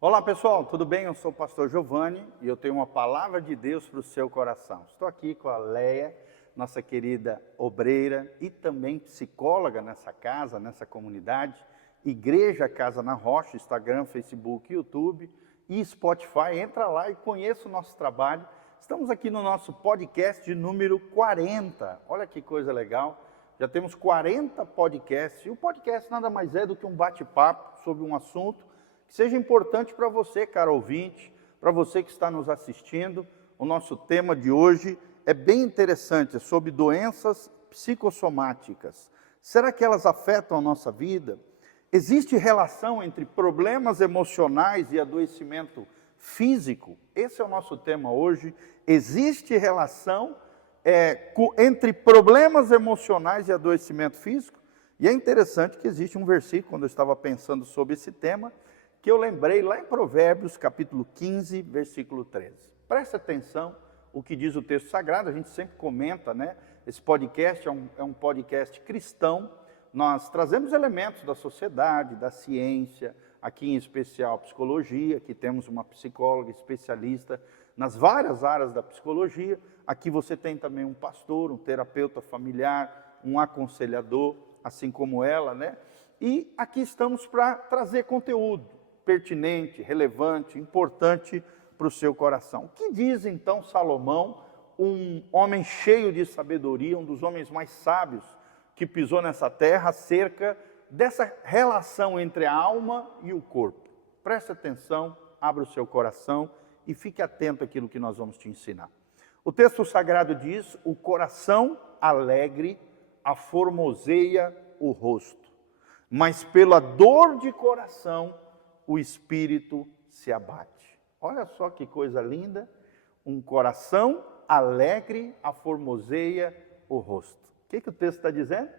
Olá pessoal, tudo bem? Eu sou o pastor Giovanni e eu tenho uma palavra de Deus para o seu coração. Estou aqui com a Leia, nossa querida obreira e também psicóloga nessa casa, nessa comunidade. Igreja Casa na Rocha, Instagram, Facebook, YouTube e Spotify. Entra lá e conheça o nosso trabalho. Estamos aqui no nosso podcast de número 40. Olha que coisa legal. Já temos 40 podcasts e o podcast nada mais é do que um bate-papo sobre um assunto que seja importante para você, caro ouvinte, para você que está nos assistindo. O nosso tema de hoje é bem interessante, é sobre doenças psicossomáticas. Será que elas afetam a nossa vida? Existe relação entre problemas emocionais e adoecimento físico? Esse é o nosso tema hoje. Existe relação entre problemas emocionais e adoecimento físico? E é interessante que existe um versículo, quando eu estava pensando sobre esse tema, que eu lembrei lá em Provérbios, capítulo 15, versículo 13. Preste atenção o que diz o texto sagrado, a gente sempre comenta, né? Esse podcast é um podcast cristão, nós trazemos elementos da sociedade, da ciência, aqui em especial psicologia, aqui temos uma psicóloga especialista nas várias áreas da psicologia, aqui você tem também um pastor, um terapeuta familiar, um aconselhador, assim como ela, né? E aqui estamos para trazer conteúdo pertinente, relevante, importante para o seu coração. O que diz então Salomão, um homem cheio de sabedoria, um dos homens mais sábios que pisou nessa terra, acerca dessa relação entre a alma e o corpo? Preste atenção, abra o seu coração e fique atento àquilo que nós vamos te ensinar. O texto sagrado diz: o coração alegre aformoseia o rosto, mas pela dor de coração o espírito se abate. Olha só que coisa linda, um coração alegre aformoseia o rosto. O que o texto está dizendo?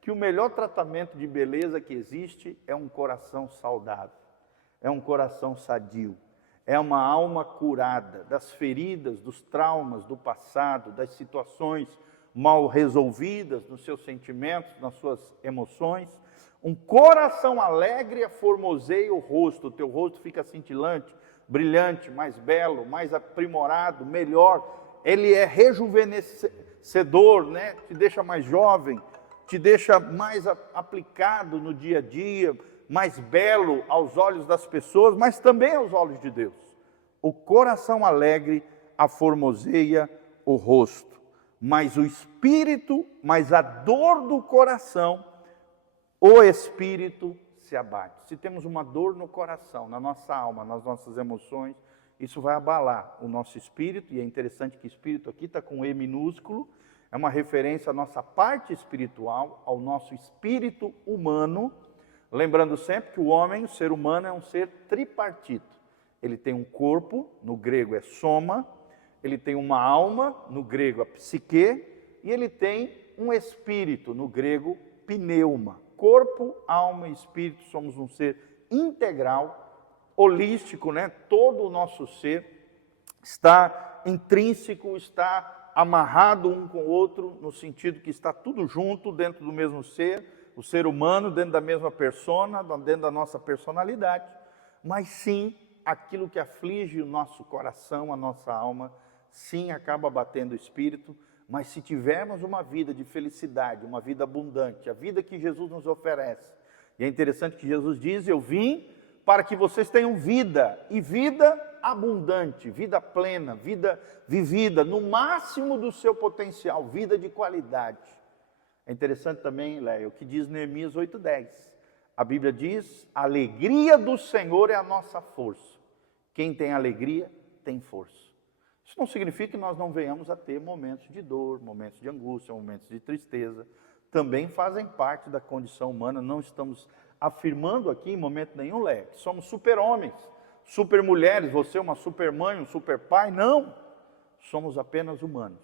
Que o melhor tratamento de beleza que existe é um coração saudável, é um coração sadio, é uma alma curada das feridas, dos traumas do passado, das situações mal resolvidas nos seus sentimentos, nas suas emoções. Um coração alegre aformoseia o rosto, o teu rosto fica cintilante, brilhante, mais belo, mais aprimorado, melhor. Ele é rejuvenescedor, né? Te deixa mais jovem, te deixa mais aplicado no dia a dia, mais belo aos olhos das pessoas, mas também aos olhos de Deus. O coração alegre aformoseia o rosto, mas o espírito, mas a dor do coração, o espírito se abate. Se temos uma dor no coração, na nossa alma, nas nossas emoções, isso vai abalar o nosso espírito, e é interessante que espírito aqui está com E minúsculo, é uma referência à nossa parte espiritual, ao nosso espírito humano, lembrando sempre que o homem, o ser humano, é um ser tripartito. Ele tem um corpo, no grego é soma, ele tem uma alma, no grego é psique, e ele tem um espírito, no grego pneuma. Corpo, alma e espírito, somos um ser integral, holístico, né? Todo o nosso ser está intrínseco, está amarrado um com o outro, no sentido que está tudo junto dentro do mesmo ser, o ser humano dentro da mesma persona, dentro da nossa personalidade, mas sim, aquilo que aflige o nosso coração, a nossa alma, sim, acaba batendo o espírito. Mas se tivermos uma vida de felicidade, uma vida abundante, a vida que Jesus nos oferece, e é interessante que Jesus diz: eu vim para que vocês tenham vida, e vida abundante, vida plena, vida vivida, no máximo do seu potencial, vida de qualidade. É interessante também, Léo, o que diz Neemias 8:10. A Bíblia diz: a alegria do Senhor é a nossa força. Quem tem alegria, tem força. Isso não significa que nós não venhamos a ter momentos de dor, momentos de angústia, momentos de tristeza. Também fazem parte da condição humana. Não estamos afirmando aqui em momento nenhum, Léo, que somos super-homens, super-mulheres, você é uma super-mãe, um super-pai. Não, somos apenas humanos.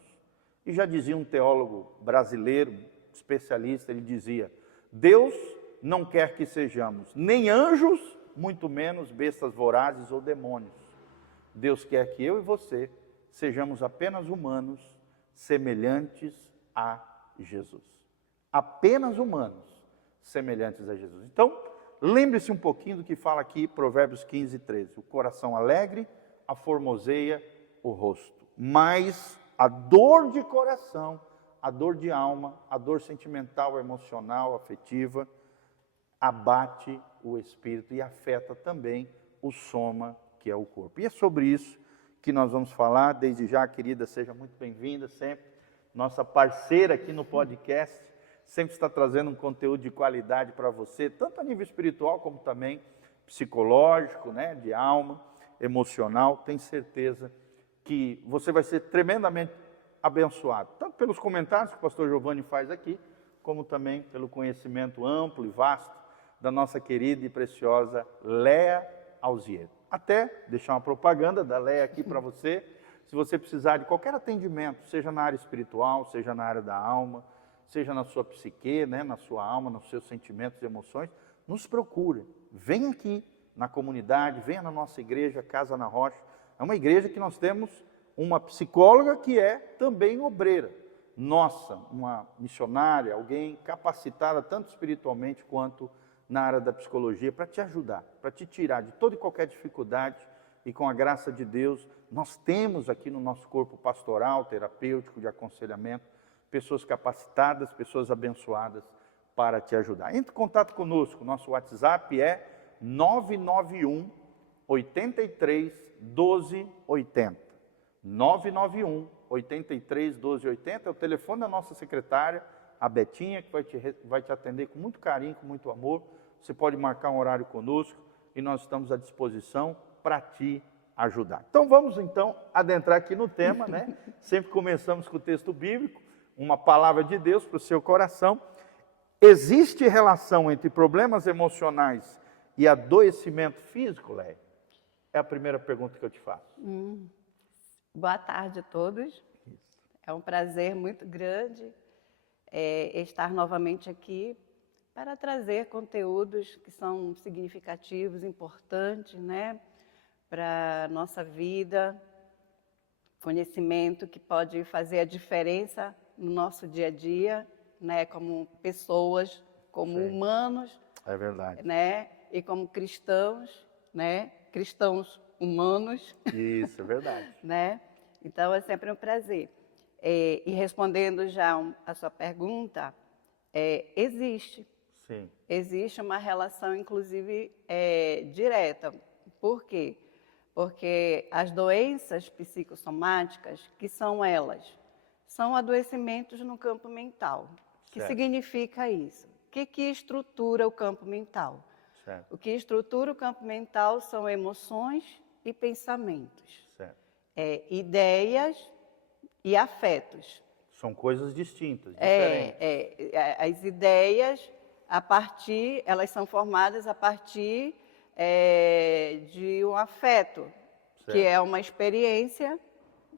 E já dizia um teólogo brasileiro, especialista, ele dizia: Deus não quer que sejamos nem anjos, muito menos bestas vorazes ou demônios. Deus quer que eu e você sejamos apenas humanos, semelhantes a Jesus. Apenas humanos, semelhantes a Jesus. Então, lembre-se um pouquinho do que fala aqui Provérbios 15, 13. O coração alegre aformoseia o rosto, mas a dor de coração, a dor de alma, a dor sentimental, emocional, afetiva, abate o espírito e afeta também o soma, que é o corpo. E é sobre isso que nós vamos falar. Desde já, querida, seja muito bem-vinda sempre. Nossa parceira aqui no podcast, sempre está trazendo um conteúdo de qualidade para você, tanto a nível espiritual como também psicológico, né, de alma, emocional. Tenho certeza que você vai ser tremendamente abençoado, tanto pelos comentários que o pastor Giovanni faz aqui, como também pelo conhecimento amplo e vasto da nossa querida e preciosa Léa Alzier. Até deixar uma propaganda da Léa aqui para você, se você precisar de qualquer atendimento, seja na área espiritual, seja na área da alma, seja na sua psique, né, na sua alma, nos seus sentimentos e emoções, nos procure. Vem aqui na comunidade, venha na nossa igreja, Casa na Rocha. É uma igreja que nós temos uma psicóloga que é também obreira. Nossa, uma missionária, alguém capacitada tanto espiritualmente quanto na área da psicologia para te ajudar, para te tirar de toda e qualquer dificuldade. E com a graça de Deus, nós temos aqui no nosso corpo pastoral, terapêutico, de aconselhamento, pessoas capacitadas, pessoas abençoadas para te ajudar. Entre em contato conosco, nosso WhatsApp é 991 83 12 80. 991 83 12 80 é o telefone da nossa secretária, a Betinha, que vai te atender com muito carinho, com muito amor. Você pode marcar um horário conosco e nós estamos à disposição para te ajudar. Então vamos então adentrar aqui no tema, né? Sempre começamos com o texto bíblico, uma palavra de Deus para o seu coração. Existe relação entre problemas emocionais e adoecimento físico, Léia? É a primeira pergunta que eu te faço. Boa tarde a todos. É um prazer muito grande estar novamente aqui para trazer conteúdos que são significativos, importantes, né, para a nossa vida, conhecimento que pode fazer a diferença no nosso dia a dia, né, como pessoas, como humanos, É verdade. né, e como cristãos, né, cristãos humanos. Isso, é verdade. Né? Então, é sempre um prazer. E respondendo já a sua pergunta, existe. Sim. Existe uma relação, inclusive, direta. Por quê? Porque as doenças psicossomáticas, que são elas? São adoecimentos no campo mental. O que significa isso? O que estrutura o campo mental? Certo. O que estrutura o campo mental são emoções e pensamentos. Certo. Ideias e afetos. São coisas distintas, diferentes. As ideias, elas são formadas a partir de um afeto, que é uma experiência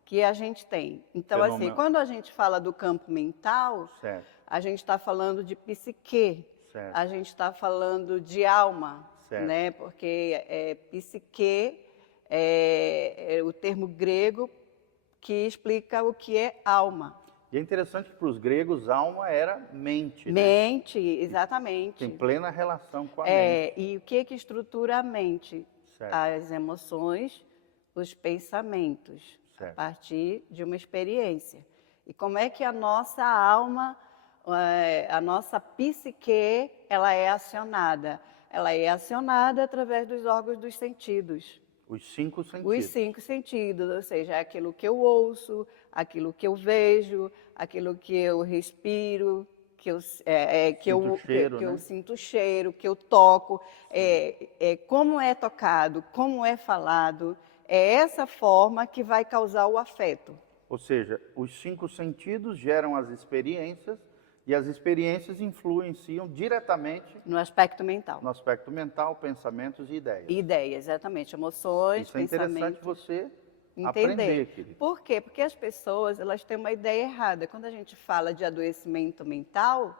que a gente tem. Então, assim, quando a gente fala do campo mental, a gente está falando de psique, a gente está falando de alma, né? Porque psique é o termo grego que explica o que é alma. E é interessante que para os gregos, alma era mente, né? Mente, exatamente. Tem plena relação com a mente. E o que estrutura a mente? As emoções, os pensamentos, a partir de uma experiência. E como é que a nossa alma, a nossa psique, ela é acionada? Ela é acionada através dos órgãos dos sentidos. Os 5 sentidos. Os 5 sentidos, ou seja, é aquilo que eu ouço, aquilo que eu vejo, aquilo que eu respiro, que eu sinto o cheiro, que eu toco, como é tocado, como é falado, é essa forma que vai causar o afeto. Ou seja, os 5 sentidos geram as experiências e as experiências influenciam diretamente no aspecto mental. No aspecto mental, pensamentos e ideias. Ideias, exatamente. Emoções, pensamentos. Isso é interessante você aprender, querido. Por quê? Porque as pessoas, elas têm uma ideia errada. Quando a gente fala de adoecimento mental,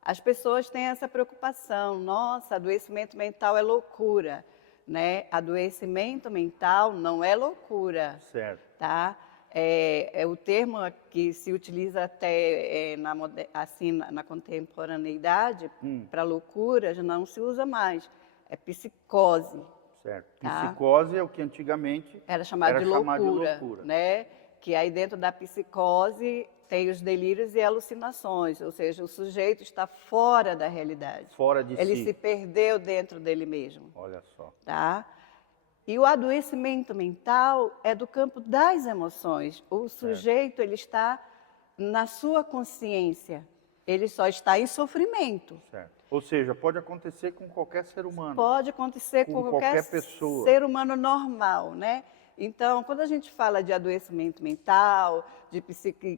as pessoas têm essa preocupação. Nossa, adoecimento mental é loucura, né? Adoecimento mental não é loucura. Certo. Tá? é o termo que se utiliza até na contemporaneidade para loucuras, não se usa mais. É psicose. Certo. Tá? Psicose é o que antigamente Era chamado de loucura, né? Que aí dentro da psicose tem os delírios e alucinações, ou seja, o sujeito está fora da realidade. Fora de Ele si. se perdeu dentro dele mesmo. Olha só. Tá? E o adoecimento mental é do campo das emoções. O sujeito ele está na sua consciência, ele só está em sofrimento. Certo. Ou seja, pode acontecer com qualquer ser humano. Pode acontecer com qualquer pessoa. ser humano normal, né? Então, quando a gente fala de adoecimento mental,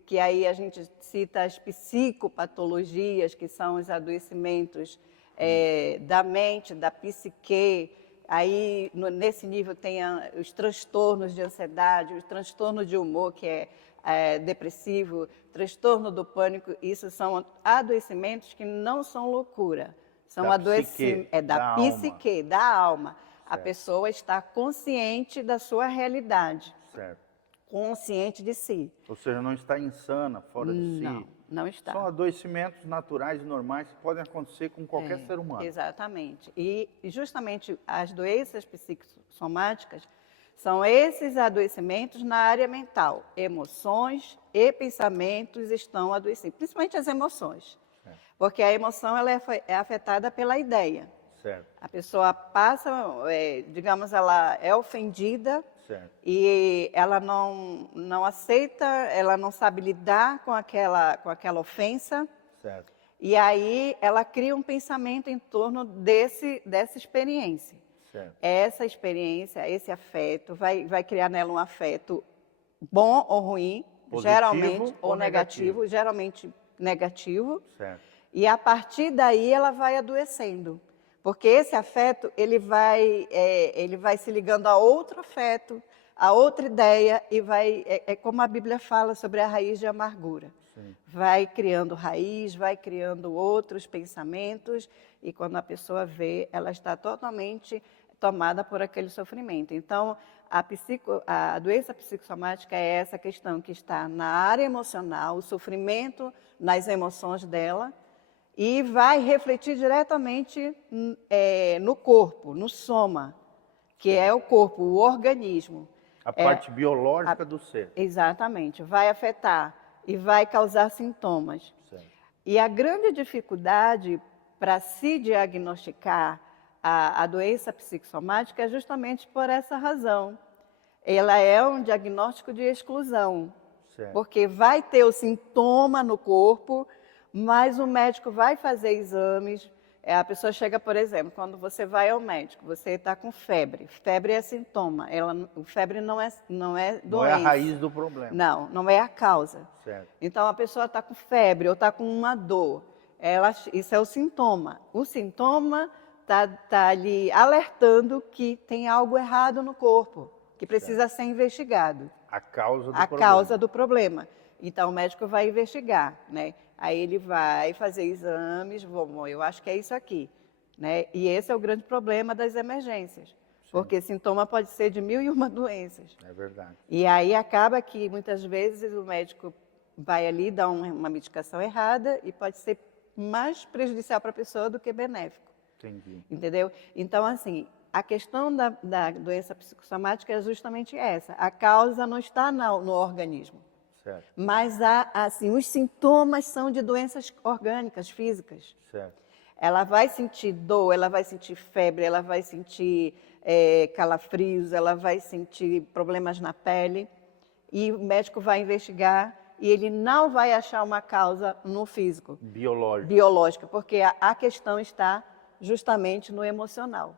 que aí a gente cita as psicopatologias, que são os adoecimentos da mente, da psique. Aí, nesse nível, tem os transtornos de ansiedade, o transtorno de humor, que é depressivo, transtorno do pânico. Isso são adoecimentos que não são loucura. São adoecimentos da psique, da alma. A pessoa está consciente da sua realidade. Certo. Consciente de si. Ou seja, não está insana, fora de si. Não, não está. São adoecimentos naturais e normais que podem acontecer com qualquer ser humano. Exatamente. E justamente as doenças psicossomáticas são esses adoecimentos na área mental. Emoções e pensamentos estão adoecidos, principalmente as emoções. Certo. Porque a emoção ela é afetada pela ideia. Certo. A pessoa passa, digamos, ela é ofendida. Certo. E ela não aceita, ela não sabe lidar com aquela ofensa. Certo. E aí ela cria um pensamento em torno dessa experiência. Certo. Essa experiência, esse afeto, vai criar nela um afeto bom ou ruim, positivo geralmente, ou negativo, geralmente negativo. Certo. E a partir daí ela vai adoecendo. Porque esse afeto, ele vai se ligando a outro afeto, a outra ideia, e é como a Bíblia fala sobre a raiz de amargura. Sim. Vai criando raiz, vai criando outros pensamentos, e quando a pessoa vê, ela está totalmente tomada por aquele sofrimento. Então, a doença psicossomática é essa questão que está na área emocional, o sofrimento nas emoções dela, e vai refletir diretamente no corpo, no soma, que é o corpo, o organismo. A parte biológica do ser. Exatamente. Vai afetar e vai causar sintomas. Certo. E a grande dificuldade para se diagnosticar a doença psicossomática é justamente por essa razão. Ela é um diagnóstico de exclusão. Certo. Porque vai ter o sintoma no corpo, mas o médico vai fazer exames. A pessoa chega, por exemplo, quando você vai ao médico, você está com febre. Febre é sintoma. Febre não é doença. Não é a raiz do problema. Não é a causa. Certo. Então, a pessoa está com febre ou está com uma dor. Isso é o sintoma. O sintoma está ali alertando que tem algo errado no corpo, que precisa ser investigado. A causa do problema. A causa do problema. Então, o médico vai investigar, né? Aí ele vai fazer exames, eu acho que é isso aqui, né? E esse é o grande problema das emergências, sim, porque sintoma pode ser de 1001 doenças. É verdade. E aí acaba que muitas vezes o médico vai ali dar uma medicação errada e pode ser mais prejudicial para a pessoa do que benéfico. Entendi. Entendeu? Então, assim, a questão da doença psicossomática é justamente essa. A causa não está no organismo. Certo. Mas assim, os sintomas são de doenças orgânicas, físicas. Certo. Ela vai sentir dor, ela vai sentir febre, ela vai sentir calafrios, ela vai sentir problemas na pele. E o médico vai investigar e ele não vai achar uma causa no físico. Biológica, porque a questão está justamente no emocional.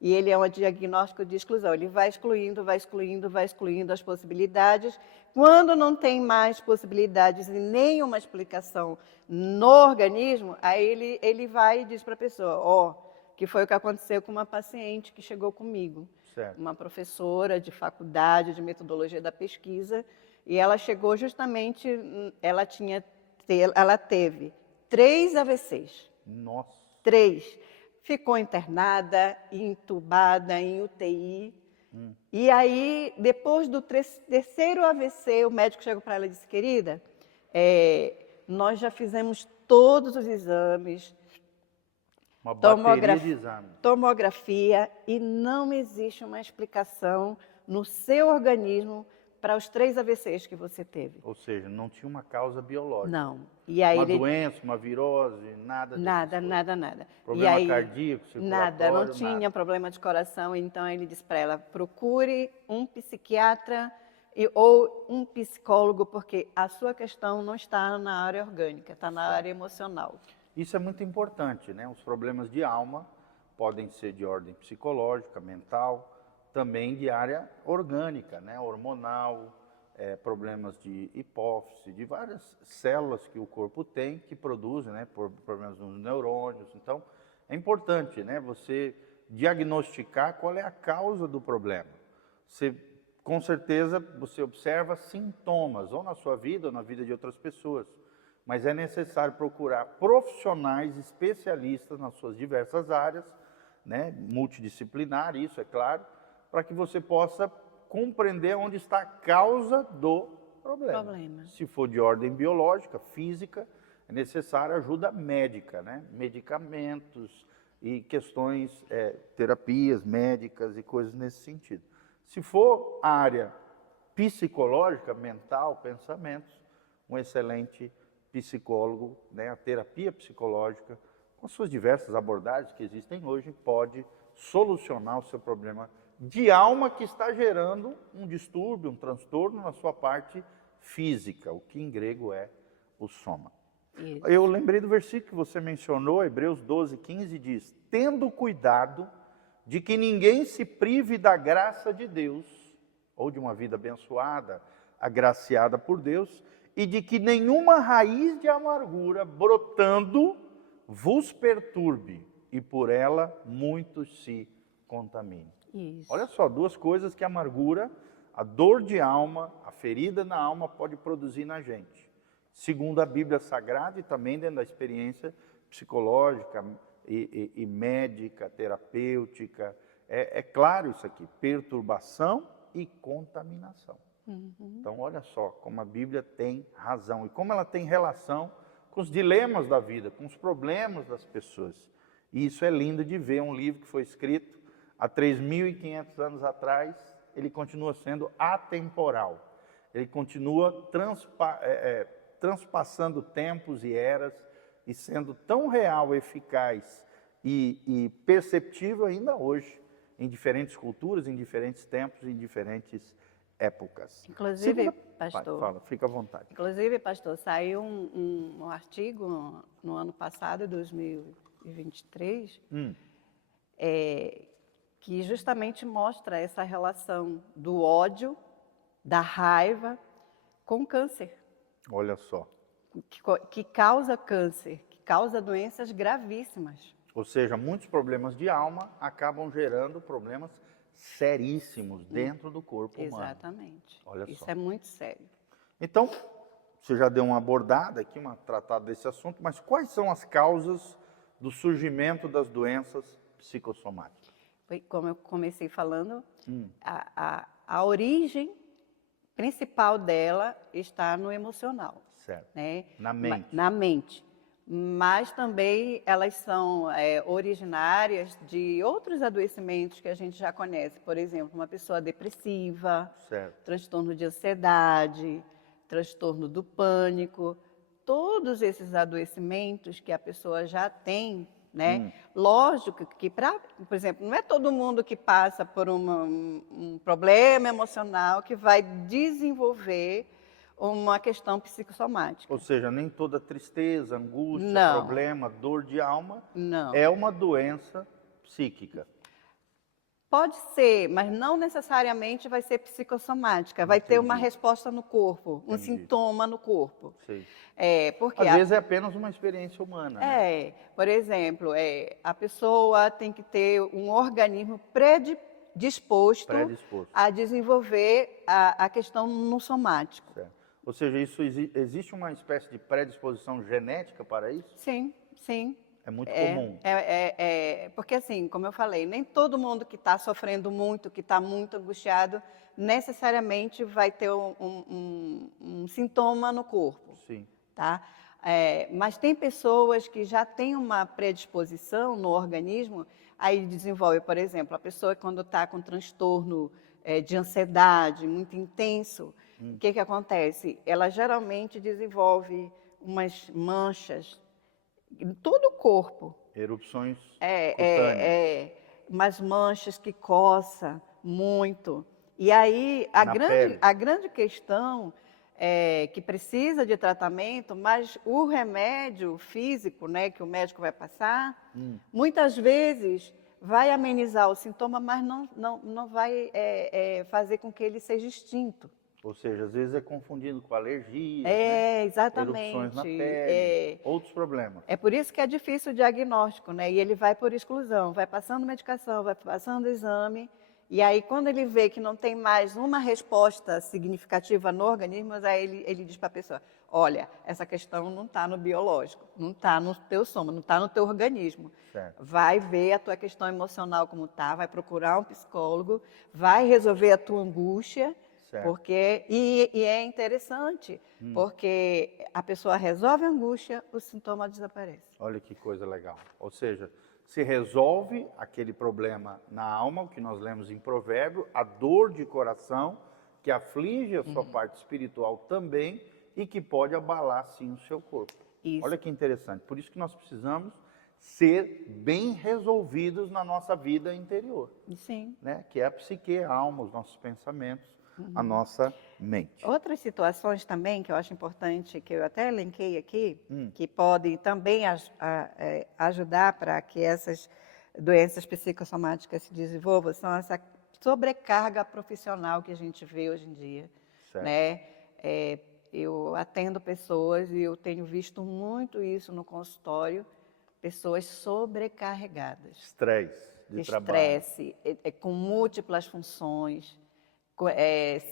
E ele é um diagnóstico de exclusão. Ele vai excluindo, vai excluindo, vai excluindo as possibilidades. Quando não tem mais possibilidades e nenhuma explicação no organismo, aí ele vai e diz para a pessoa, que foi o que aconteceu com uma paciente que chegou comigo. Certo. Uma professora de faculdade de metodologia da pesquisa, e ela chegou justamente, ela teve 3 AVCs. Nossa! 3. Ficou internada, entubada, em UTI. E aí, depois do terceiro AVC, o médico chegou para ela e disse, querida, nós já fizemos todos os exames, Uma bateria de exames. tomografia, e não existe uma explicação no seu organismo para os 3 AVCs que você teve. Ou seja, não tinha uma causa biológica. Não. E aí Uma doença, uma virose, nada Nada. Problema E aí, cardíaco, circulatório, nada, não tinha problema de coração. Então ele disse para ela, procure um psiquiatra ou um psicólogo, porque a sua questão não está na área orgânica, está na área emocional. Isso é muito importante, né? Os problemas de alma podem ser de ordem psicológica, mental, também de área orgânica, né? Hormonal, problemas de hipófise, de várias células que o corpo tem que produzem, né? Problemas nos neurônios. Então, é importante, né? Você diagnosticar qual é a causa do problema. Com certeza, você observa sintomas, ou na sua vida, ou na vida de outras pessoas. Mas é necessário procurar profissionais especialistas nas suas diversas áreas, né? Multidisciplinar, isso é claro, para que você possa compreender onde está a causa do problema. Se for de ordem biológica, física, é necessária ajuda médica, né? Medicamentos e questões, terapias médicas e coisas nesse sentido. Se for a área psicológica, mental, pensamentos, um excelente psicólogo, né? A terapia psicológica, com suas diversas abordagens que existem hoje, pode solucionar o seu problema de alma que está gerando um distúrbio, um transtorno na sua parte física, o que em grego é o soma. Isso. Eu lembrei do versículo que você mencionou, Hebreus 12, 15, diz, tendo cuidado de que ninguém se prive da graça de Deus, ou de uma vida abençoada, agraciada por Deus, e de que nenhuma raiz de amargura brotando vos perturbe, e por ela muitos se contaminem. Isso. Olha só, 2 coisas que a amargura, a dor de alma, a ferida na alma pode produzir na gente. Segundo a Bíblia Sagrada e também dentro da experiência psicológica e médica, terapêutica, é claro isso aqui, perturbação e contaminação. Então, olha só como a Bíblia tem razão e como ela tem relação com os dilemas da vida, com os problemas das pessoas. E isso é lindo de ver, um livro que foi escrito há 3.500 anos atrás, ele continua sendo atemporal. Ele continua transpassando tempos e eras e sendo tão real, eficaz e perceptível ainda hoje, em diferentes culturas, em diferentes tempos, em diferentes épocas. Inclusive, pastor... Fala, fica à vontade. Inclusive, pastor, saiu um artigo no ano passado, 2023, que justamente mostra essa relação do ódio, da raiva com o câncer. Olha só. Que causa câncer, que causa doenças gravíssimas. Ou seja, muitos problemas de alma acabam gerando problemas seríssimos dentro do corpo humano. Exatamente. Olha Isso só. é muito sério. Então, você já deu uma abordada aqui, uma tratada desse assunto, mas quais são as causas do surgimento das doenças psicossomáticas? Como eu comecei falando, a origem principal dela está no emocional. Certo. Né? Na mente. Na mente. Mas também elas são originárias de outros adoecimentos que a gente já conhece. Por exemplo, uma pessoa depressiva, certo. Transtorno de ansiedade, transtorno do pânico. Todos esses adoecimentos que a pessoa já tem, né? Lógico que, por exemplo, não é todo mundo que passa por um problema emocional que vai desenvolver uma questão psicossomática. Ou seja, nem toda tristeza, angústia, problema, dor de alma é uma doença psíquica. Pode ser, mas não necessariamente vai ser psicossomática. Vai ter uma resposta no corpo, um sintoma no corpo. Sim. Porque às vezes é apenas uma experiência humana. Né? Por exemplo, a pessoa tem que ter um organismo predisposto a desenvolver a questão no somático. Certo. Ou seja, existe uma espécie de predisposição genética para isso? Sim, sim. É muito comum. Porque assim, como eu falei, nem todo mundo que está sofrendo muito, que está muito angustiado, necessariamente vai ter um sintoma no corpo, Sim. tá? Mas tem pessoas que já têm uma predisposição no organismo, aí desenvolve, por exemplo, a pessoa quando está com transtorno de ansiedade muito intenso, o que acontece? Ela geralmente desenvolve umas manchas em todo o corpo. Erupções cutâneas. Umas manchas que coça muito. E aí, Na pele. a grande questão é que precisa de tratamento, mas o remédio físico, né, que o médico vai passar, muitas vezes vai amenizar o sintoma, mas não vai fazer com que ele seja extinto. Ou seja, às vezes é confundido com alergia, né? Exatamente. Erupções na pele, outros problemas. É por isso que é difícil o diagnóstico, né? E ele vai por exclusão, vai passando medicação, vai passando exame, e aí quando ele vê que não tem mais uma resposta significativa no organismo, aí ele diz para a pessoa, olha, essa questão não está no biológico, não está no teu soma, não está no teu organismo. Certo. Vai ver a tua questão emocional como está, vai procurar um psicólogo, vai resolver a tua angústia, Certo. porque e é interessante, porque a pessoa resolve a angústia, o sintoma desaparece. Olha que coisa legal. Ou seja, se resolve aquele problema na alma, o que nós lemos em Provérbio, a dor de coração, que aflige a sua parte espiritual também e que pode abalar, sim, o seu corpo. Isso. Olha que interessante. Por isso que nós precisamos ser bem resolvidos na nossa vida interior, Sim. né? Que é a psique, a alma, os nossos pensamentos, a nossa mente. Outras situações também que eu acho importante, que eu até elenquei aqui, que podem também ajudar para que essas doenças psicossomáticas se desenvolvam, são essa sobrecarga profissional que a gente vê hoje em dia. Certo. Né? Eu atendo pessoas e eu tenho visto muito isso no consultório, pessoas sobrecarregadas. Estresse de trabalho. Estresse, com múltiplas funções,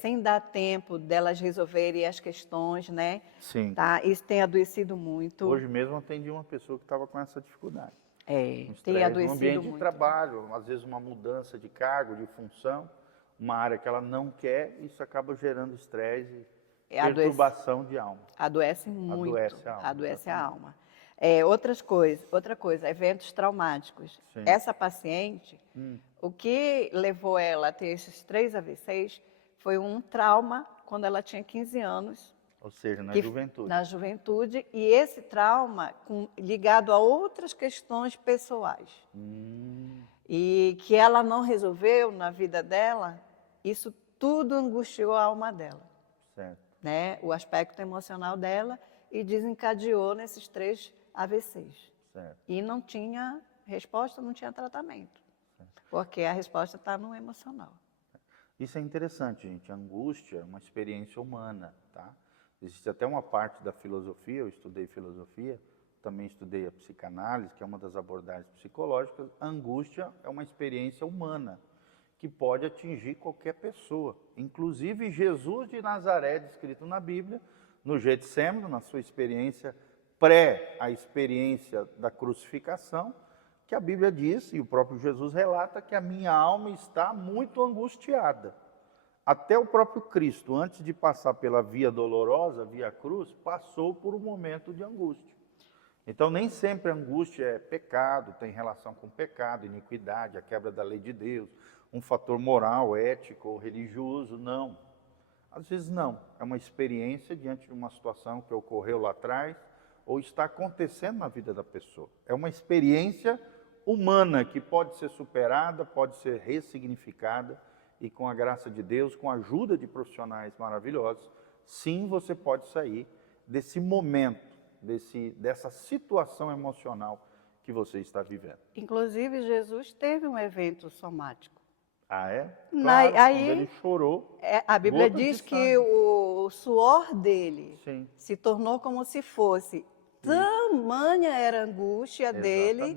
sem dar tempo delas resolverem as questões, né? Sim. Tá? Isso tem adoecido muito. Hoje mesmo atendi uma pessoa que estava com essa dificuldade. Tem adoecido no ambiente muito. de trabalho, às vezes uma mudança de cargo, de função, uma área que ela não quer, isso acaba gerando estresse e perturbação de alma. Adoece muito. Adoece a alma. Adoece a alma. Outra coisa, eventos traumáticos. Sim. Essa paciente, o que levou ela a ter esses 3 AVCs foi um trauma quando ela tinha 15 anos. Ou seja, na juventude. Na juventude, e esse trauma ligado a outras questões pessoais. E que ela não resolveu na vida dela, isso tudo angustiou a alma dela. Certo. Né? O aspecto emocional dela e desencadeou nesses 3 AVCs. Certo. E não tinha resposta, não tinha tratamento. Porque a resposta está no emocional. Isso é interessante, gente. A angústia é uma experiência humana, tá? Existe até uma parte da filosofia, eu estudei filosofia, também estudei a psicanálise, que é uma das abordagens psicológicas. A angústia é uma experiência humana, que pode atingir qualquer pessoa. Inclusive Jesus de Nazaré, descrito na Bíblia, no Getsêmani, na sua experiência a experiência da crucificação, que a Bíblia diz, e o próprio Jesus relata, que a minha alma está muito angustiada. Até o próprio Cristo, antes de passar pela via dolorosa, via cruz, passou por um momento de angústia. Então, nem sempre a angústia é pecado, tem relação com pecado, iniquidade, a quebra da lei de Deus, um fator moral, ético ou religioso, não. Às vezes não, é uma experiência diante de uma situação que ocorreu lá atrás ou está acontecendo na vida da pessoa. É uma experiência humana que pode ser superada, pode ser ressignificada e com a graça de Deus, com a ajuda de profissionais maravilhosos, sim, você pode sair desse momento, dessa situação emocional que você está vivendo. Inclusive, Jesus teve um evento somático. Ah, é? Claro, aí, quando ele chorou. A Bíblia diz que o suor dele se tornou como se fosse. Tamanha era a angústia dele,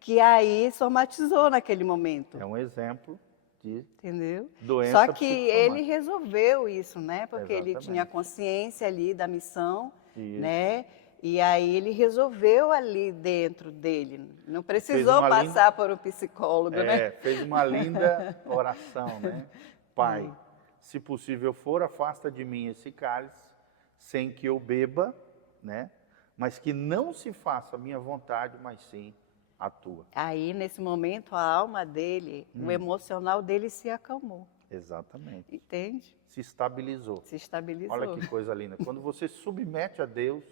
que aí somatizou naquele momento. É um exemplo de doença Só que ele resolveu isso, né? Porque ele tinha consciência ali da missão, né? E aí ele resolveu ali dentro dele. Não precisou uma passar por um psicólogo, né? Fez uma linda oração, né? Pai, se possível for, afasta de mim esse cálice, sem que eu beba, né? Mas que não se faça a minha vontade, mas sim a tua. Aí, nesse momento, a alma dele, o emocional dele se acalmou. Exatamente. Entende? Se estabilizou. Se estabilizou. Olha que coisa linda. Quando você submete a Deus,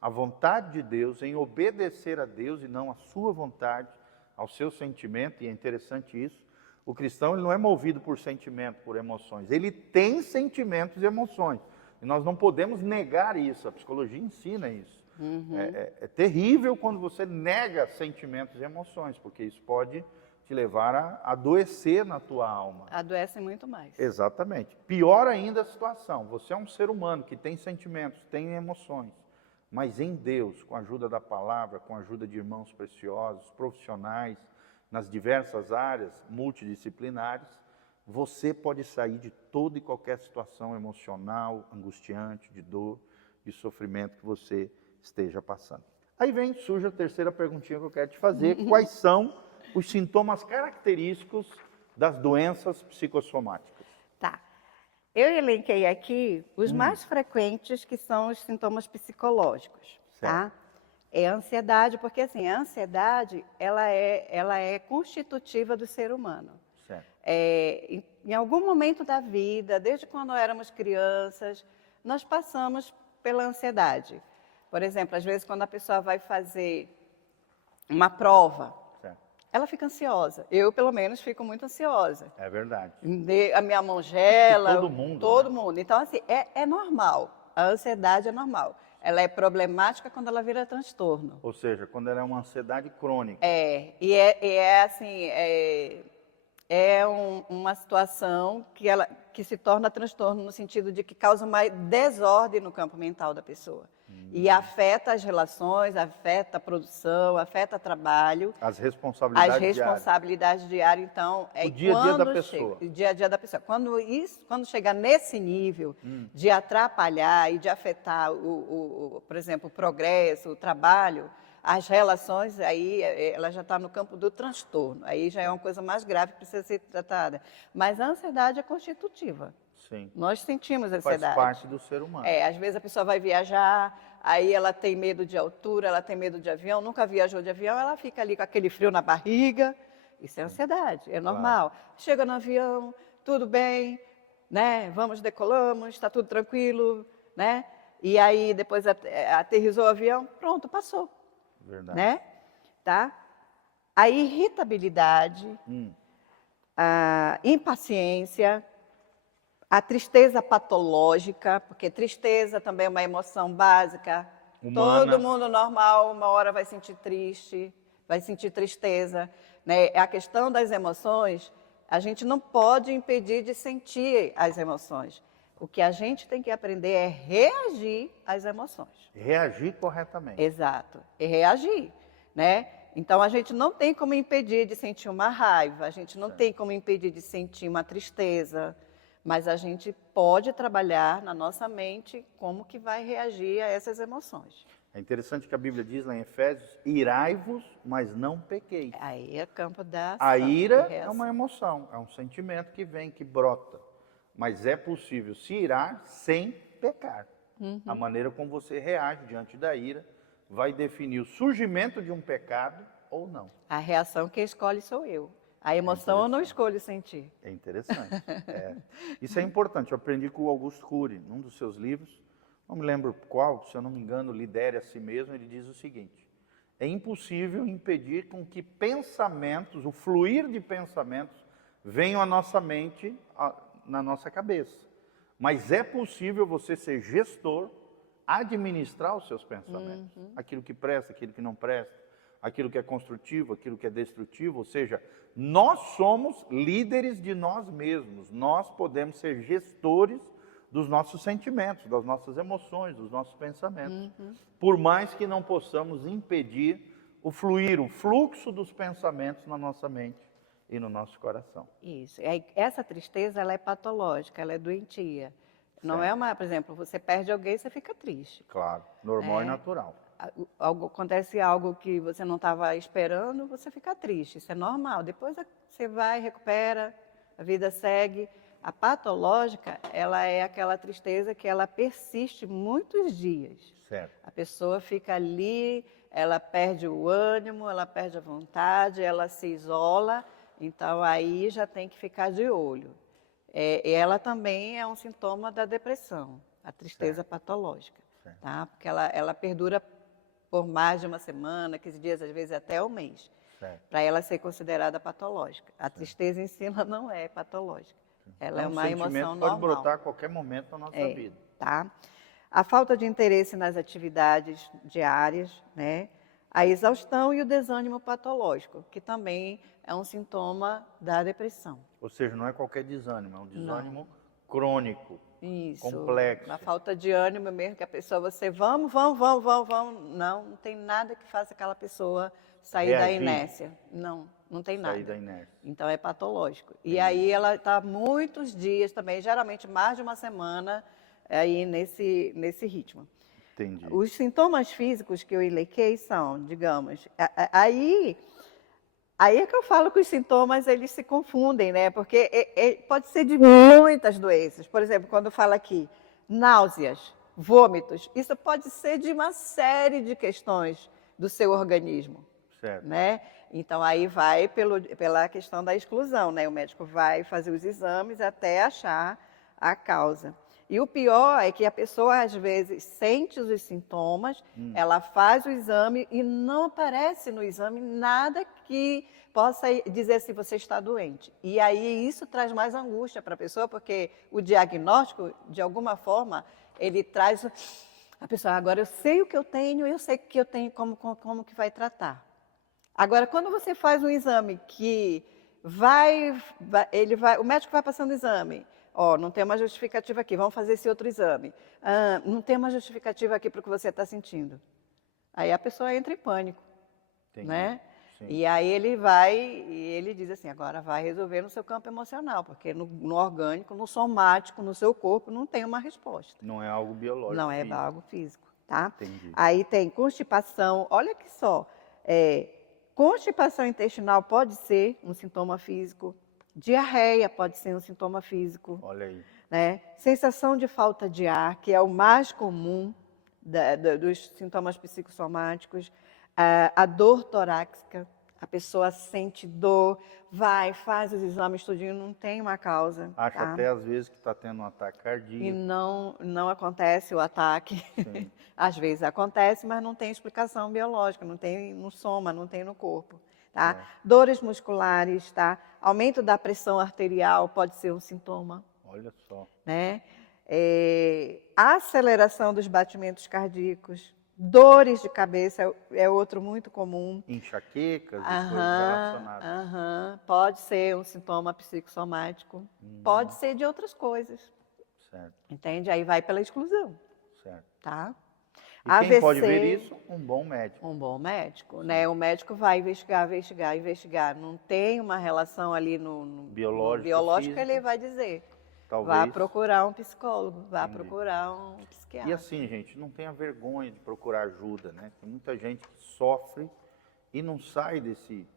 a vontade de Deus, em obedecer a Deus e não a sua vontade, ao seu sentimento, e é interessante isso, o cristão ele não é movido por sentimento, por emoções. Ele tem sentimentos e emoções. E nós não podemos negar isso. A psicologia ensina isso. É terrível quando você nega sentimentos e emoções, porque isso pode te levar a adoecer na tua alma. Adoece muito mais. Exatamente. Pior ainda a situação. Você é um ser humano que tem sentimentos, tem emoções. Mas em Deus, com a ajuda da palavra, com a ajuda de irmãos preciosos, profissionais, nas diversas áreas multidisciplinares, você pode sair de toda e qualquer situação emocional, angustiante, de dor, de sofrimento que você esteja passando. Aí surge a terceira perguntinha que eu quero te fazer. Quais são os sintomas característicos das doenças psicossomáticas? Tá. Eu elenquei aqui os mais frequentes, que são os sintomas psicológicos, tá? É a ansiedade, porque assim, a ansiedade, ela é constitutiva do ser humano. Certo. Em algum momento da vida, desde quando éramos crianças, nós passamos pela ansiedade. Por exemplo, às vezes quando a pessoa vai fazer uma prova, ela fica ansiosa. Eu, pelo menos, fico muito ansiosa. É verdade. A minha mão gela. Todo mundo. Todo né? mundo. Então, assim, é normal. A ansiedade é normal. Ela é problemática quando ela vira transtorno. Ou seja, quando ela é uma ansiedade crônica. Uma situação que se torna transtorno no sentido de que causa uma desordem no campo mental da pessoa. E afeta as relações, afeta a produção, afeta o trabalho. As responsabilidades diárias. Então, o dia a dia da pessoa. O dia a dia da pessoa. Quando chega nesse nível de atrapalhar e de afetar, por exemplo, o progresso, o trabalho, as relações, aí ela já está no campo do transtorno. Aí já é uma coisa mais grave que precisa ser tratada. Mas a ansiedade é constitutiva. Sim. Nós sentimos ansiedade. Faz parte do ser humano. Às vezes a pessoa vai viajar, aí ela tem medo de altura, ela tem medo de avião, nunca viajou de avião, ela fica ali com aquele frio na barriga. Isso é ansiedade, é normal. Claro. Chega no avião, tudo bem, né? Decolamos, está tudo tranquilo, né? E aí depois aterrissou o avião, pronto, passou. Verdade. Né? Tá? A irritabilidade, a impaciência, a tristeza patológica, porque tristeza também é uma emoção básica. Humana. Todo mundo normal, uma hora vai sentir triste, vai sentir tristeza. Né? A questão das emoções, a gente não pode impedir de sentir as emoções. O que a gente tem que aprender é reagir às emoções. Reagir corretamente. Exato, é reagir, né? Então, a gente não tem como impedir de sentir uma raiva, a gente não tem como impedir de sentir uma tristeza, mas a gente pode trabalhar na nossa mente como que vai reagir a essas emoções. É interessante que a Bíblia diz lá em Efésios, irai-vos, mas não pequeis. Aí é campo da ação. A ira é uma emoção, é um sentimento que vem, que brota. Mas é possível se irar sem pecar. A maneira como você reage diante da ira vai definir o surgimento de um pecado ou não. A reação que escolhe sou eu. A emoção eu não escolho sentir. É interessante. Isso é importante. Eu aprendi com o Augusto Cury, num dos seus livros, não me lembro qual, se eu não me engano, Lidere a Si Mesmo, ele diz o seguinte: é impossível impedir com que pensamentos, o fluir de pensamentos, venham à nossa mente, na nossa cabeça. Mas é possível você ser gestor, administrar os seus pensamentos. Aquilo que presta, aquilo que não presta, aquilo que é construtivo, aquilo que é destrutivo. Ou seja, nós somos líderes de nós mesmos. Nós podemos ser gestores dos nossos sentimentos, das nossas emoções, dos nossos pensamentos. Por mais que não possamos impedir o fluir, o fluxo dos pensamentos na nossa mente e no nosso coração. Isso. Essa tristeza, ela é patológica, ela é doentia. Não é por exemplo, você perde alguém, você fica triste. Claro, normal e natural. acontece algo que você não estava esperando, você fica triste, isso é normal. Depois você vai, recupera, a vida segue. A patológica, ela é aquela tristeza que ela persiste muitos dias. Certo. A pessoa fica ali, ela perde o ânimo, ela perde a vontade, ela se isola, então aí já tem que ficar de olho. Ela também é um sintoma da depressão, a tristeza patológica, tá? Porque ela perdura por mais de uma semana, 15 dias, às vezes até um mês, para ela ser considerada patológica. A tristeza em si ela não é patológica. Ela é uma emoção normal. Pode brotar a qualquer momento na nossa vida. Tá? A falta de interesse nas atividades diárias, né? A exaustão e o desânimo patológico, que também é um sintoma da depressão. Ou seja, não é qualquer desânimo, é um desânimo crônico, Isso, complexo. Uma falta de ânimo mesmo, que a pessoa, você vamos. Não tem nada que faça aquela pessoa sair da inércia. Não tem nada. Sair da inércia. Então é patológico. E aí ela está muitos dias também, geralmente mais de uma semana, aí nesse ritmo. Entendi. Os sintomas físicos que eu elenquei são, digamos, aí é que eu falo que os sintomas eles se confundem, né? Porque pode ser de muitas doenças. Por exemplo, quando fala aqui náuseas, vômitos, isso pode ser de uma série de questões do seu organismo, certo. Né? Então aí vai pela questão da exclusão, né? O médico vai fazer os exames até achar a causa. E o pior é que a pessoa, às vezes, sente os sintomas, ela faz o exame e não aparece no exame nada que possa dizer se você está doente. E aí isso traz mais angústia para a pessoa, porque o diagnóstico, de alguma forma, ele traz... A pessoa, agora eu sei o que eu sei que eu tenho como que vai tratar. Agora, quando você faz um exame que o médico vai passando o exame... não tem uma justificativa aqui, vamos fazer esse outro exame. Não tem uma justificativa aqui para o que você está sentindo. Aí a pessoa entra em pânico, né? Sim. E aí ele diz assim, agora vai resolver no seu campo emocional, porque no orgânico, no somático, no seu corpo, não tem uma resposta. Não é algo biológico. Não é algo físico, tá? Entendi. Aí tem constipação, olha que só, constipação intestinal pode ser um sintoma físico, diarreia pode ser um sintoma físico. Olha aí. Né? Sensação de falta de ar, que é o mais comum dos sintomas psicossomáticos. A dor torácica, a pessoa sente dor, faz os exames tudinho, não tem uma causa. Acha até às vezes que está tendo um ataque cardíaco. E não acontece o ataque. Sim. Às vezes acontece, mas não tem explicação biológica, não tem no soma, não tem no corpo. Tá? Dores musculares, tá? Aumento da pressão arterial pode ser um sintoma. Olha só. Né? Aceleração dos batimentos cardíacos, dores de cabeça é outro muito comum. Enxaquecas e coisas relacionadas. Pode ser um sintoma psicossomático, pode ser de outras coisas. Certo. Entende? Aí vai pela exclusão. Certo. Tá? E quem AVC, pode ver isso? Um bom médico. Um bom médico, né? O médico vai investigar. Não tem uma relação ali no biológico, ele vai dizer. Talvez. Vá procurar um psicólogo, procurar um psiquiatra. E assim, gente, não tenha vergonha de procurar ajuda, né? Tem muita gente que sofre e não sai desse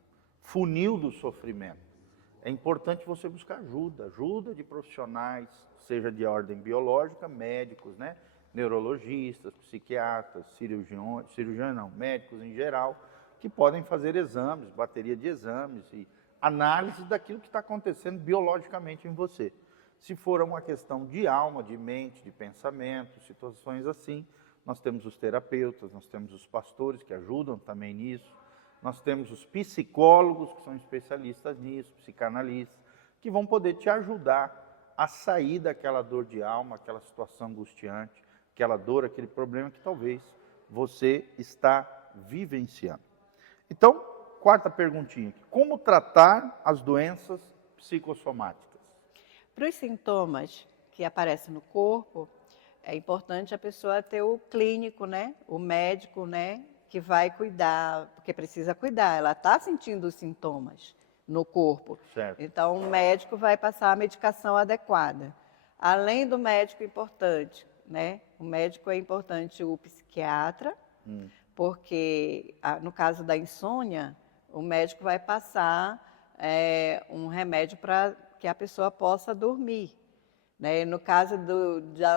funil do sofrimento. É importante você buscar ajuda de profissionais, seja de ordem biológica, médicos, né? Neurologistas, psiquiatras, médicos em geral, que podem fazer exames, bateria de exames e análise daquilo que está acontecendo biologicamente em você. Se for uma questão de alma, de mente, de pensamento, situações assim, nós temos os terapeutas, nós temos os pastores que ajudam também nisso, nós temos os psicólogos que são especialistas nisso, psicanalistas, que vão poder te ajudar a sair daquela dor de alma, aquela situação angustiante, aquela dor, aquele problema que talvez você está vivenciando. Então, quarta perguntinha aqui. Como tratar as doenças psicossomáticas? Para os sintomas que aparecem no corpo, é importante a pessoa ter o clínico, né? O médico, né? Que vai cuidar, porque precisa cuidar. Ela está sentindo os sintomas no corpo. Certo. Então, o médico vai passar a medicação adequada. Além do médico importante, né? O médico é importante o psiquiatra, porque no caso da insônia, o médico vai passar um remédio para que a pessoa possa dormir. Né? No caso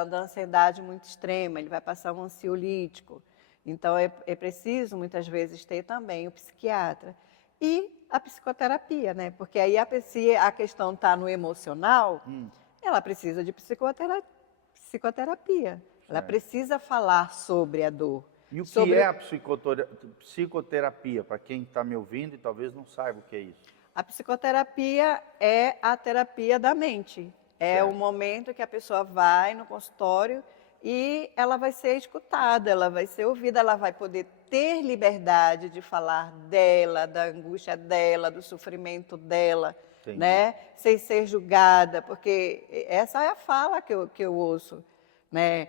da ansiedade muito extrema, ele vai passar um ansiolítico. Então, é preciso, muitas vezes, ter também o psiquiatra. E a psicoterapia, né? Porque aí, se a questão está no emocional, ela precisa de psicoterapia. Ela precisa falar sobre a dor. E o que é a psicoterapia, para quem está me ouvindo e talvez não saiba o que é isso? A psicoterapia é a terapia da mente. É Certo. o momento que a pessoa vai no consultório e ela vai ser escutada, ela vai ser ouvida, ela vai poder ter liberdade de falar dela, da angústia dela, do sofrimento dela, Entendi. né? Sem ser julgada, porque essa é a fala que eu ouço, né?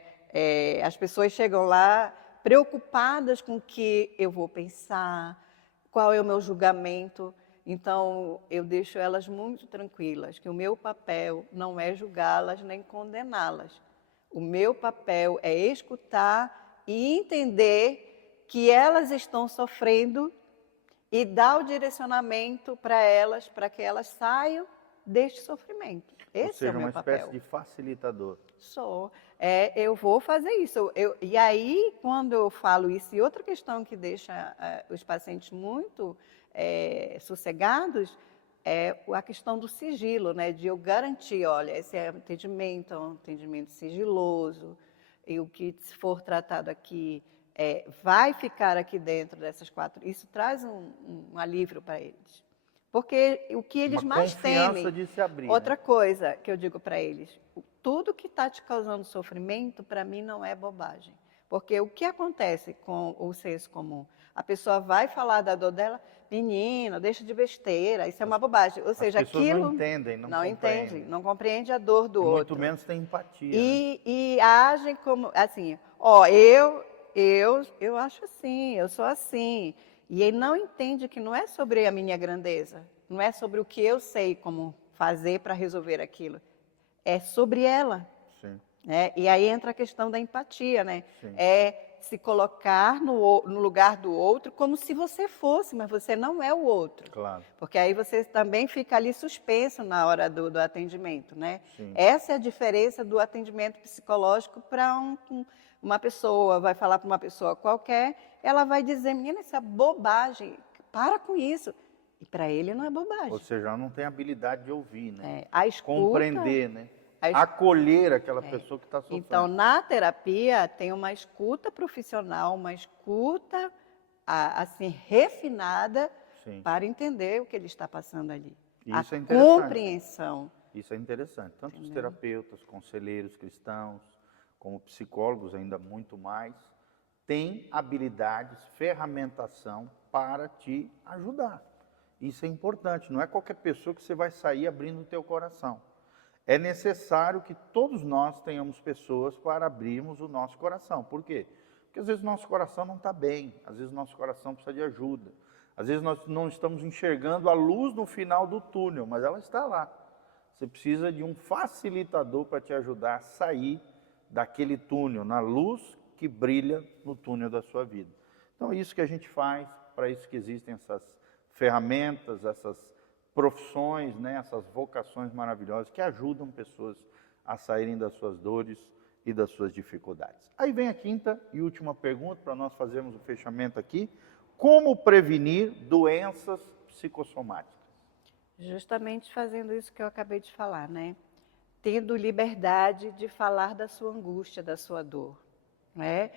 As pessoas chegam lá preocupadas com o que eu vou pensar, qual é o meu julgamento. Então, eu deixo elas muito tranquilas, que o meu papel não é julgá-las nem condená-las. O meu papel é escutar e entender que elas estão sofrendo e dar o direcionamento para elas, para que elas saiam deste sofrimento. Esse é o meu papel. Ou seja, uma espécie de facilitador. Sou. Eu vou fazer isso. E aí, quando eu falo isso, e outra questão que deixa os pacientes muito sossegados é a questão do sigilo, né? De eu garantir, olha, esse atendimento é um atendimento sigiloso, e o que for tratado aqui vai ficar aqui dentro dessas 4. Isso traz um alívio para eles. Porque o que eles mais temem... de se abrir. Outra coisa que eu digo para eles, tudo que está te causando sofrimento, para mim, não é bobagem. Porque o que acontece com o senso comum? A pessoa vai falar da dor dela, menina, deixa de besteira, isso é uma bobagem. Ou seja, as pessoas aquilo... não entendem, não compreendem. Não compreende a dor do outro. Muito menos tem empatia. E agem como, assim, ó, eu acho assim, eu sou assim. E ele não entende que não é sobre a minha grandeza, não é sobre o que eu sei como fazer para resolver aquilo. É sobre ela. Sim. Né? E aí entra a questão da empatia, né? Sim. É se colocar no lugar do outro como se você fosse, mas você não é o outro. Claro. Porque aí você também fica ali suspenso na hora do atendimento, né? Sim. Essa é a diferença do atendimento psicológico para uma pessoa, vai falar para uma pessoa qualquer, ela vai dizer, menina, isso é bobagem, para com isso. E para ele não é bobagem. Ou seja, ela não tem habilidade de ouvir, né? A escuta, compreender, né? Acolher aquela pessoa que está sofrendo. Então, na terapia, tem uma escuta profissional, uma escuta assim, refinada, sim, para entender o que ele está passando ali. Isso a é interessante. Compreensão. Isso é interessante. Tanto os terapeutas, conselheiros cristãos, como psicólogos, ainda muito mais, têm habilidades, ferramentação para te ajudar. Isso é importante. Não é qualquer pessoa que você vai sair abrindo o teu coração. É necessário que todos nós tenhamos pessoas para abrirmos o nosso coração. Por quê? Porque às vezes o nosso coração não está bem, às vezes o nosso coração precisa de ajuda. Às vezes nós não estamos enxergando a luz no final do túnel, mas ela está lá. Você precisa de um facilitador para te ajudar a sair daquele túnel, na luz que brilha no túnel da sua vida. Então é isso que a gente faz, para isso que existem essas ferramentas, essas profissões, né, essas vocações maravilhosas que ajudam pessoas a saírem das suas dores e das suas dificuldades. Aí vem a quinta e última pergunta para nós fazermos o fechamento aqui. Como prevenir doenças psicossomáticas? Justamente fazendo isso que eu acabei de falar, né? Tendo liberdade de falar da sua angústia, da sua dor, né?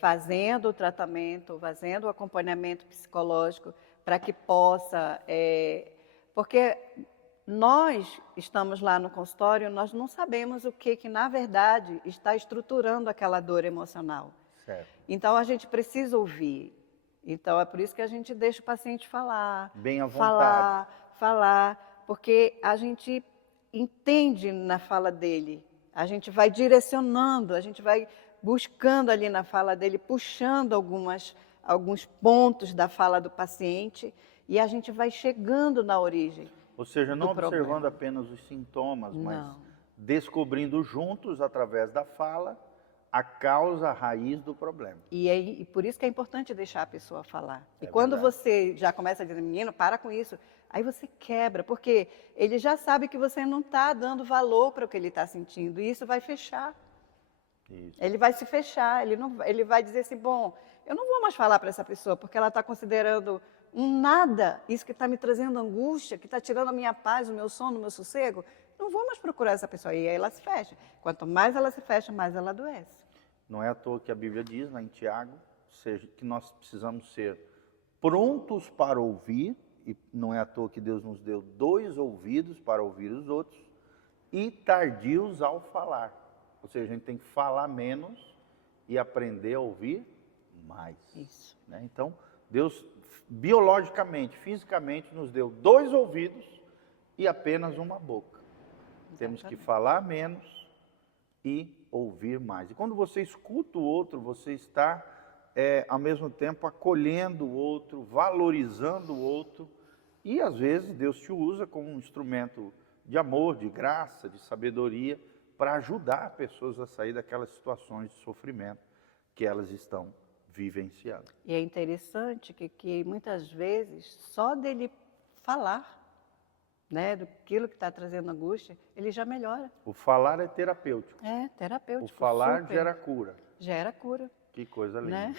Fazendo o tratamento, fazendo o acompanhamento psicológico para que possa... Porque nós estamos lá no consultório, nós não sabemos o que na verdade está estruturando aquela dor emocional. Certo. Então a gente precisa ouvir. Então é por isso que a gente deixa o paciente falar. Bem à vontade. Falar, porque a gente entende na fala dele. A gente vai direcionando, a gente vai buscando ali na fala dele, puxando alguns pontos da fala do paciente. E a gente vai chegando na origem. Ou seja, não observando problema. Apenas os sintomas, mas não, descobrindo juntos, através da fala, a causa, a raiz do problema. E por isso que é importante deixar a pessoa falar. E É quando verdade. você já começa a dizer, menino, para com isso, aí você quebra, porque ele já sabe que você não está dando valor para o que ele está sentindo, e isso vai fechar. Isso. Ele vai se fechar, ele vai dizer assim, bom, eu não vou mais falar para essa pessoa, porque ela está considerando um nada, isso que está me trazendo angústia, que está tirando a minha paz, o meu sono, o meu sossego, não vou mais procurar essa pessoa. E aí ela se fecha. Quanto mais ela se fecha, mais ela adoece. Não é à toa que a Bíblia diz, lá em Tiago, que nós precisamos ser prontos para ouvir, e não é à toa que Deus nos deu 2 ouvidos para ouvir os outros, e tardios ao falar. Ou seja, a gente tem que falar menos e aprender a ouvir mais. Isso. Né? Então, Deus biologicamente, fisicamente, nos deu 2 ouvidos e apenas uma boca. Temos que falar menos e ouvir mais. E quando você escuta o outro, você está, ao mesmo tempo, acolhendo o outro, valorizando o outro. E, às vezes, Deus te usa como um instrumento de amor, de graça, de sabedoria, para ajudar pessoas a sair daquelas situações de sofrimento que elas estão vivenciando. E é interessante que muitas vezes, só dele falar, né, daquilo que está trazendo angústia, ele já melhora. O falar é terapêutico. É, terapêutico. O falar super. gera cura. Gera cura. Que coisa linda. Né?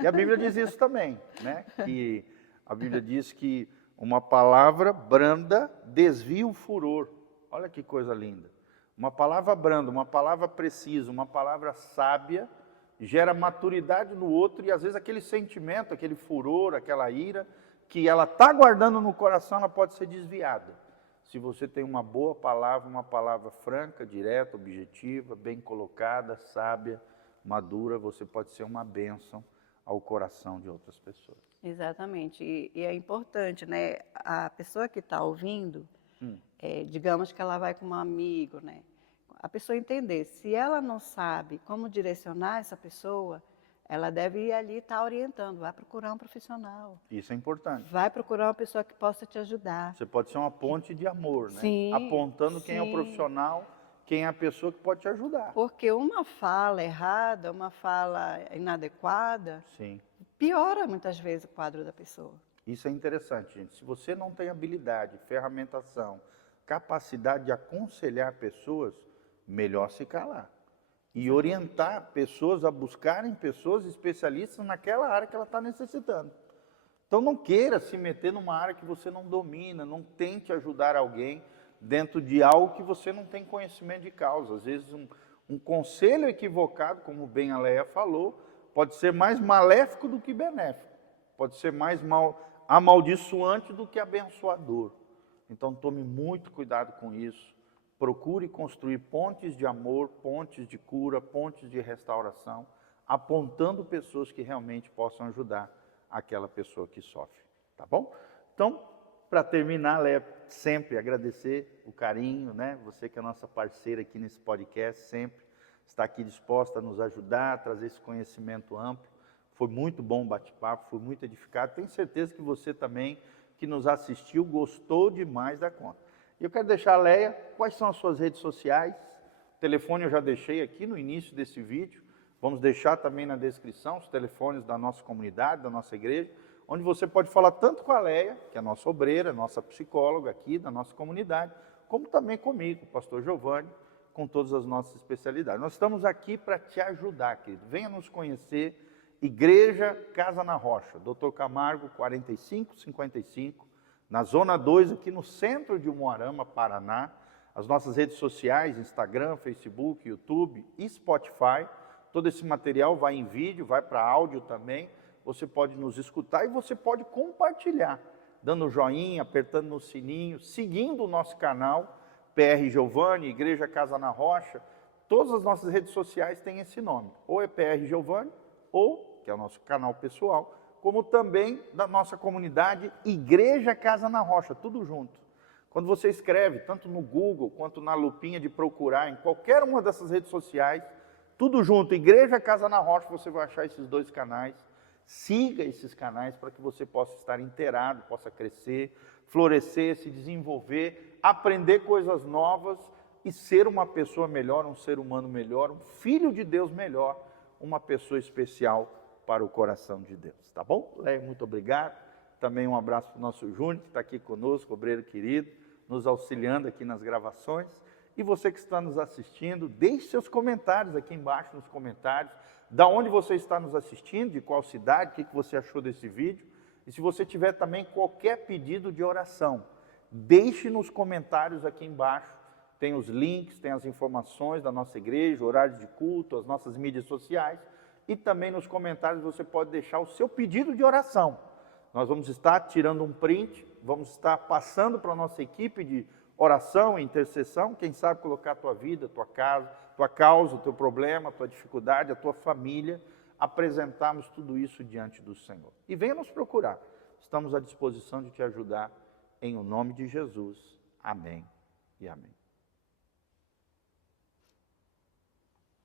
E a Bíblia diz isso também, né? Que a Bíblia diz que uma palavra branda desvia o furor. Olha que coisa linda. Uma palavra branda, uma palavra precisa, uma palavra sábia, gera maturidade no outro e às vezes aquele sentimento, aquele furor, aquela ira, que ela está guardando no coração, ela pode ser desviada. Se você tem uma boa palavra, uma palavra franca, direta, objetiva, bem colocada, sábia, madura, você pode ser uma bênção ao coração de outras pessoas. Exatamente. E é importante, né? A pessoa que está ouvindo, digamos que ela vai com um amigo, né? A pessoa entender, se ela não sabe como direcionar essa pessoa, ela deve ir ali estar orientando, vai procurar um profissional. Isso é importante. Vai procurar uma pessoa que possa te ajudar. Você pode ser uma ponte de amor, né? Sim, apontando quem é o sim. profissional, quem é a pessoa que pode te ajudar. Porque uma fala errada, uma fala inadequada, Sim. piora muitas vezes o quadro da pessoa. Isso é interessante, gente. Se você não tem habilidade, ferramentação, capacidade de aconselhar pessoas, melhor se calar. E orientar pessoas a buscarem pessoas especialistas naquela área que ela está necessitando. Então não queira se meter numa área que você não domina, não tente ajudar alguém dentro de algo que você não tem conhecimento de causa. Às vezes um conselho equivocado, como bem a Leia falou, pode ser mais maléfico do que benéfico. Pode ser mais amaldiçoante do que abençoador. Então tome muito cuidado com isso. Procure construir pontes de amor, pontes de cura, pontes de restauração, apontando pessoas que realmente possam ajudar aquela pessoa que sofre, tá bom? Então, para terminar, Léa, sempre agradecer o carinho, né? Você que é a nossa parceira aqui nesse podcast, sempre está aqui disposta a nos ajudar, a trazer esse conhecimento amplo. Foi muito bom o bate-papo, foi muito edificado. Tenho certeza que você também, que nos assistiu, gostou demais da conta. E eu quero deixar, Leia, quais são as suas redes sociais? O telefone eu já deixei aqui no início desse vídeo. Vamos deixar também na descrição os telefones da nossa comunidade, da nossa igreja, onde você pode falar tanto com a Leia, que é a nossa obreira, nossa psicóloga aqui da nossa comunidade, como também comigo, o pastor Giovanni, com todas as nossas especialidades. Nós estamos aqui para te ajudar, querido. Venha nos conhecer, Igreja Casa na Rocha, Dr. Camargo 4555, na Zona 2, aqui no centro de Umuarama, Paraná. As nossas redes sociais, Instagram, Facebook, YouTube e Spotify. Todo esse material vai em vídeo, vai para áudio também. Você pode nos escutar e você pode compartilhar, dando joinha, apertando no sininho, seguindo o nosso canal, PR Giovanni, Igreja Casa na Rocha. Todas as nossas redes sociais têm esse nome. Ou é PR Giovanni, ou, que é o nosso canal pessoal, como também da nossa comunidade Igreja Casa na Rocha, tudo junto. Quando você escreve, tanto no Google, quanto na lupinha de procurar, em qualquer uma dessas redes sociais, tudo junto, Igreja Casa na Rocha, você vai achar esses 2 canais. Siga esses canais para que você possa estar inteirado, possa crescer, florescer, se desenvolver, aprender coisas novas e ser uma pessoa melhor, um ser humano melhor, um filho de Deus melhor, uma pessoa especial para o coração de Deus. Tá bom? Leia, muito obrigado. Também um abraço para o nosso Júnior, que está aqui conosco, obreiro querido, nos auxiliando aqui nas gravações. E você que está nos assistindo, deixe seus comentários aqui embaixo nos comentários, da onde você está nos assistindo, de qual cidade, o que você achou desse vídeo. E se você tiver também qualquer pedido de oração, deixe nos comentários aqui embaixo. Tem os links, tem as informações da nossa igreja, horários de culto, as nossas mídias sociais. E também nos comentários você pode deixar o seu pedido de oração. Nós vamos estar tirando um print, vamos estar passando para a nossa equipe de oração e intercessão, quem sabe colocar a tua vida, a tua casa, tua causa, o teu problema, a tua dificuldade, a tua família, apresentarmos tudo isso diante do Senhor. E venha nos procurar, estamos à disposição de te ajudar, em o nome de Jesus. Amém e amém.